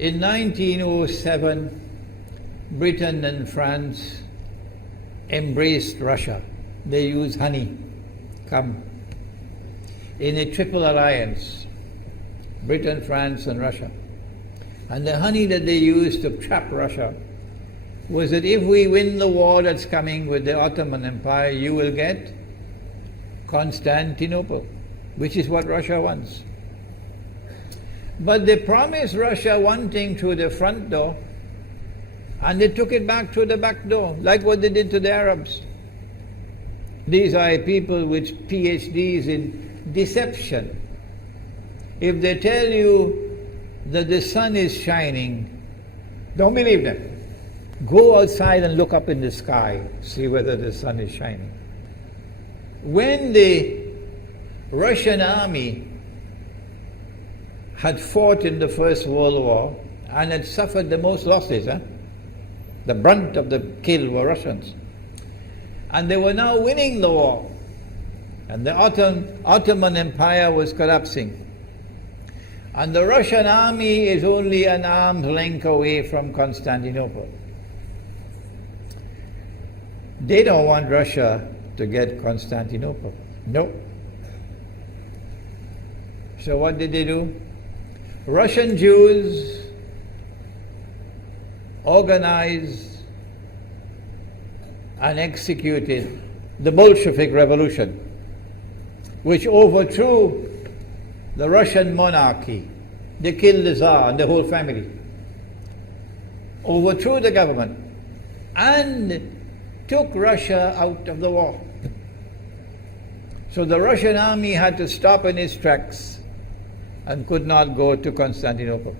In 1907, Britain and France embraced Russia. They used honey, in a triple alliance, Britain, France and Russia. And the honey that they used to trap Russia was that if we win the war that's coming with the Ottoman Empire, you will get Constantinople, which is what Russia wants. But they promised Russia one thing through the front door, and they took it back through the back door, like what they did to the Arabs. These are people with PhDs in deception. If they tell you that the sun is shining, don't believe them. Go outside and look up in the sky, see whether the sun is shining. When the Russian army had fought in the First World War and had suffered the most losses, the brunt of the kill were Russians. And they were now winning the war. And the Ottoman Empire was collapsing. And the Russian army is only an arm's length away from Constantinople. They don't want Russia to get Constantinople. No. So what did they do? Russian Jews organized and executed the Bolshevik Revolution, which overthrew the Russian monarchy. They killed the Tsar and the whole family, overthrew the government, and took Russia out of the war. So the Russian army had to stop in its tracks and could not go to Constantinople.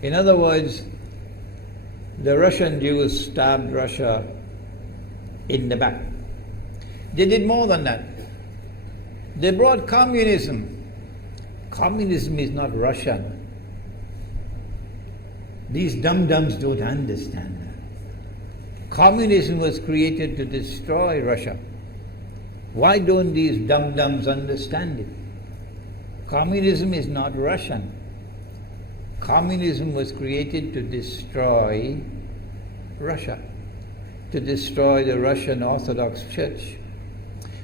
In other words, the Russian Jews stabbed Russia in the back. They did more than that. They brought communism. Communism is not Russian. These dum-dums don't understand that. Communism was created to destroy Russia. Why don't these dum-dums understand it? Communism is not Russian. Communism was created to destroy Russia, to destroy the Russian Orthodox Church.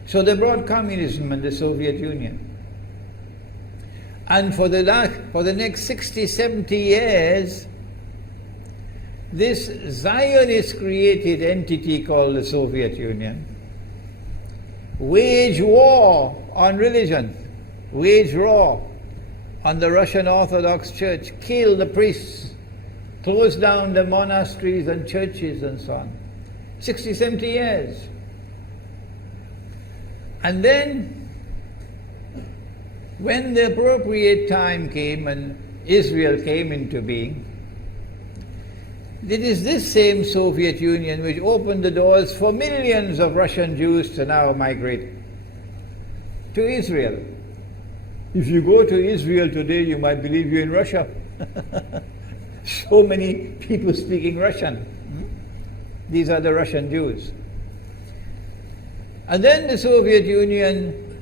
So they brought communism in the Soviet Union. And for the next 60, 70 years, this Zionist-created entity called the Soviet Union waged war on religion, waged war on the Russian Orthodox Church, killed the priests, closed down the monasteries and churches and so on. 60, 70 years. And then, when the appropriate time came and Israel came into being, it is this same Soviet Union which opened the doors for millions of Russian Jews to now migrate to Israel. If you go to Israel today, you might believe you're in Russia. So many people speaking Russian. These are the Russian Jews. And then the Soviet Union,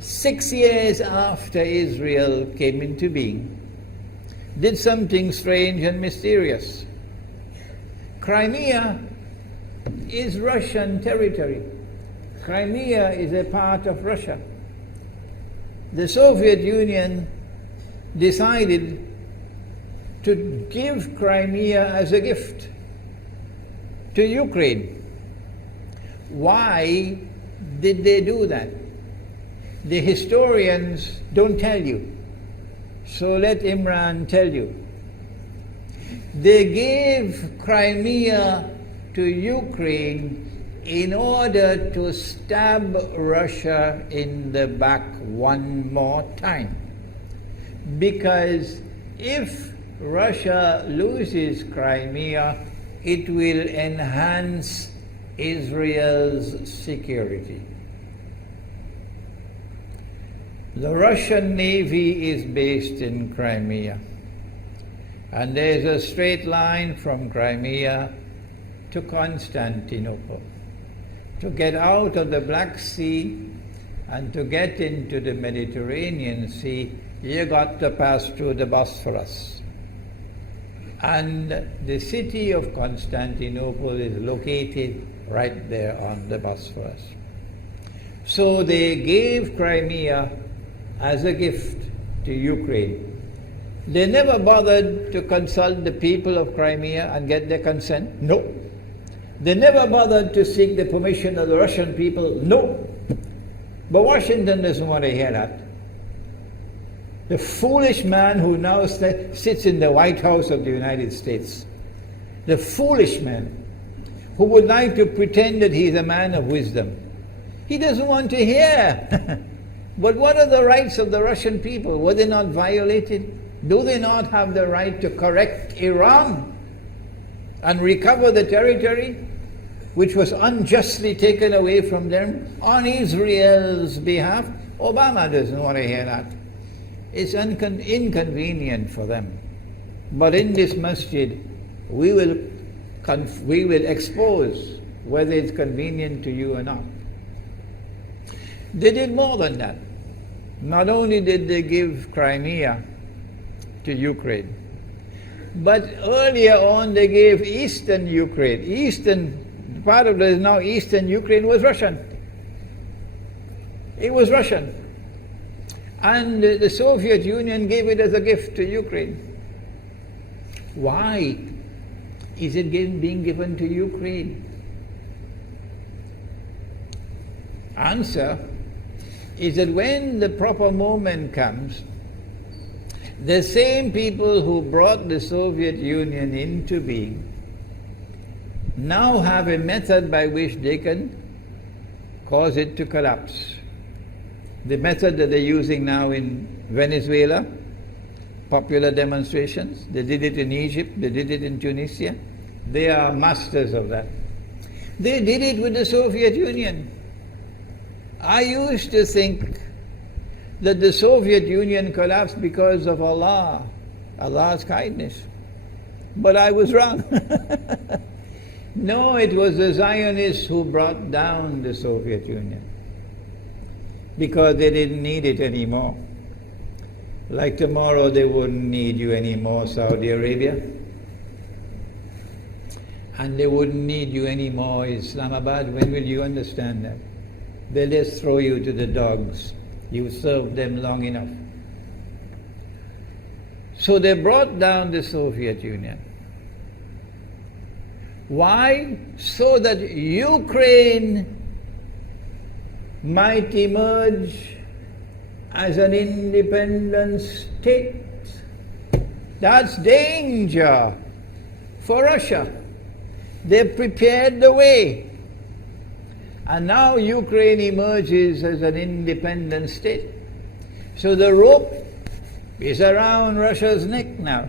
6 years after Israel came into being, did something strange and mysterious. Crimea is Russian territory. Crimea is a part of Russia. The Soviet Union decided to give Crimea as a gift to Ukraine. Why did they do that? The historians don't tell you. So let Imran tell you. They gave Crimea to Ukraine in order to stab Russia in the back one more time. Because if Russia loses Crimea, it will enhance Israel's security. The Russian Navy is based in Crimea. And there's a straight line from Crimea to Constantinople. To get out of the Black Sea and to get into the Mediterranean Sea, you got to pass through the Bosphorus. And the city of Constantinople is located right there on the Bosphorus. So they gave Crimea as a gift to Ukraine. They never bothered to consult the people of Crimea and get their consent. No. They never bothered to seek the permission of the Russian people. No. But Washington doesn't want to hear that. The foolish man who now sits in the White House of the United States, the foolish man who would like to pretend that he's a man of wisdom, he doesn't want to hear. But what are the rights of the Russian people? Were they not violated? Do they not have the right to correct Iran and recover the territory which was unjustly taken away from them on Israel's behalf? Obama doesn't want to hear that. It's inconvenient for them. But in this masjid, we will expose whether it's convenient to you or not. They did more than that. Not only did they give Crimea to Ukraine, but earlier on they gave eastern Ukraine. Eastern, part of it now eastern Ukraine was Russian. It was Russian. And the Soviet Union gave it as a gift to Ukraine. Why is it being given to Ukraine? Answer is that when the proper moment comes, the same people who brought the Soviet Union into being now have a method by which they can cause it to collapse. The method that they're using now in Venezuela, popular demonstrations, they did it in Egypt, they did it in Tunisia. They are masters of that. They did it with the Soviet Union. I used to think that the Soviet Union collapsed because of Allah's kindness. But I was wrong. No, it was the Zionists who brought down the Soviet Union because they didn't need it anymore. Like tomorrow they wouldn't need you anymore, Saudi Arabia. And they wouldn't need you anymore, Islamabad. When will you understand that? They'll just throw you to the dogs. You served them long enough. So they brought down the Soviet Union. Why? So that Ukraine might emerge as an independent state. That's danger for Russia. They've prepared the way. And now Ukraine emerges as an independent state. So the rope is around Russia's neck now.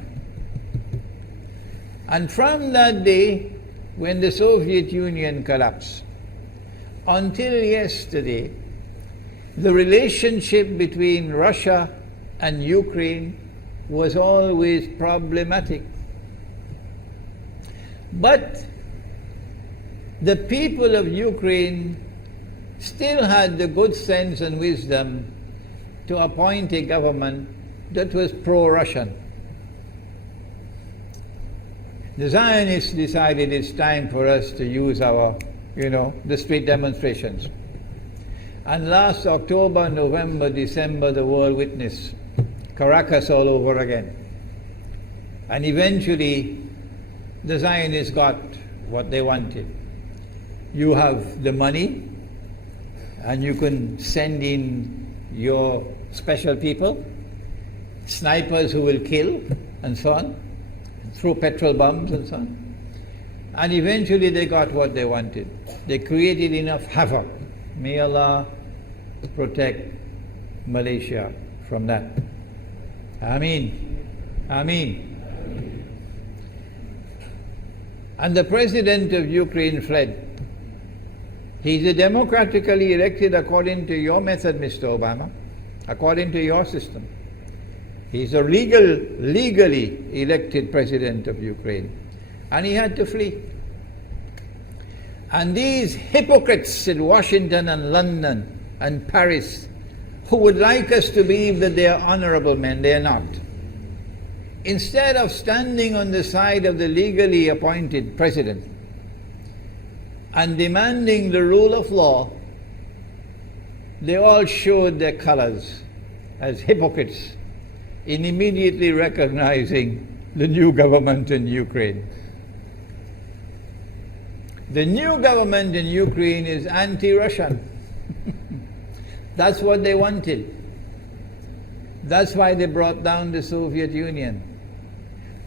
And from that day, when the Soviet Union collapsed, until yesterday, the relationship between Russia and Ukraine was always problematic. But the people of Ukraine still had the good sense and wisdom to appoint a government that was pro-Russian. The Zionists decided it's time for us to use our, the street demonstrations. And last October, November, December, the world witnessed Caracas all over again. And eventually, the Zionists got what they wanted. You have the money, and you can send in your special people, snipers who will kill, and so on, throw petrol bombs and so on. And eventually they got what they wanted. They created enough havoc. May Allah protect Malaysia from that. Ameen. Ameen. And the president of Ukraine fled. He's a democratically elected according to your method, Mr. Obama, according to your system. He's a legally elected president of Ukraine. And he had to flee. And these hypocrites in Washington and London and Paris who would like us to believe that they are honorable men. They are not. Instead of standing on the side of the legally appointed president and demanding the rule of law, they all showed their colors as hypocrites in immediately recognizing the new government in Ukraine. The new government in Ukraine is anti-Russian. That's what they wanted. That's why they brought down the Soviet Union,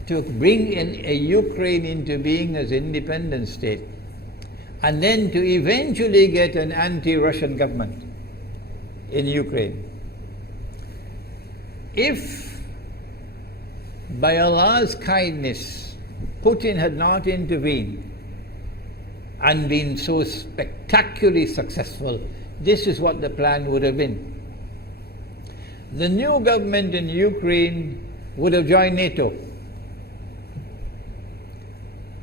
to bring in a Ukraine into being as independent state, and then to eventually get an anti-Russian government in Ukraine. If by Allah's kindness Putin had not intervened and been so spectacularly successful, this is what the plan would have been. The new government in Ukraine would have joined NATO,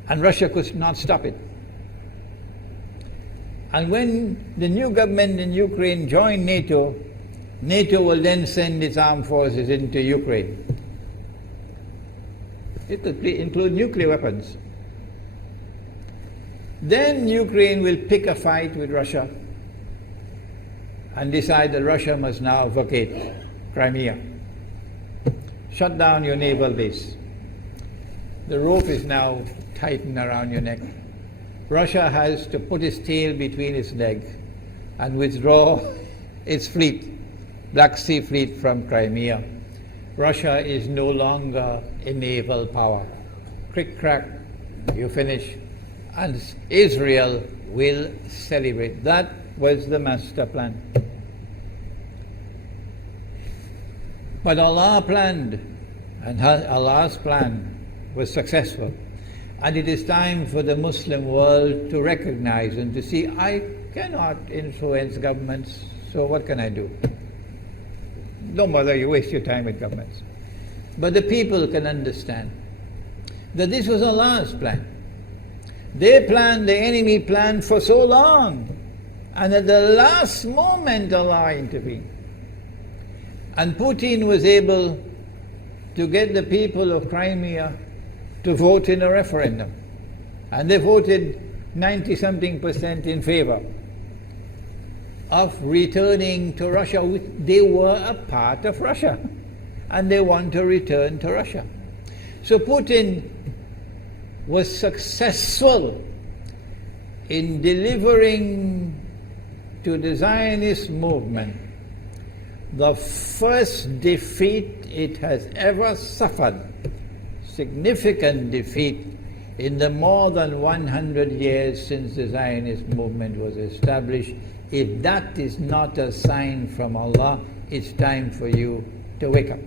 and Russia could not stop it. And when the new government in Ukraine joined NATO, NATO will then send its armed forces into Ukraine. It could include nuclear weapons. Then Ukraine will pick a fight with Russia and decide that Russia must now vacate Crimea. Shut down your naval base. The rope is now tightened around your neck. Russia has to put its tail between its legs and withdraw its fleet, Black Sea Fleet, from Crimea. Russia is no longer a naval power. Crick crack, you finish. And Israel will celebrate. That was the master plan. But Allah planned, and Allah's plan was successful. And it is time for the Muslim world to recognize and to see, I cannot influence governments, so what can I do? Don't bother, you waste your time with governments. But the people can understand that this was Allah's plan. They planned, the enemy planned for so long, and at the last moment Allah intervened. And Putin was able to get the people of Crimea to vote in a referendum. And they voted 90-something% in favor of returning to Russia. They were a part of Russia, and they want to return to Russia. So Putin was successful in delivering to the Zionist movement the first defeat it has ever suffered, significant defeat, in the more than 100 years since the Zionist movement was established. If that is not a sign from Allah, it's time for you to wake up.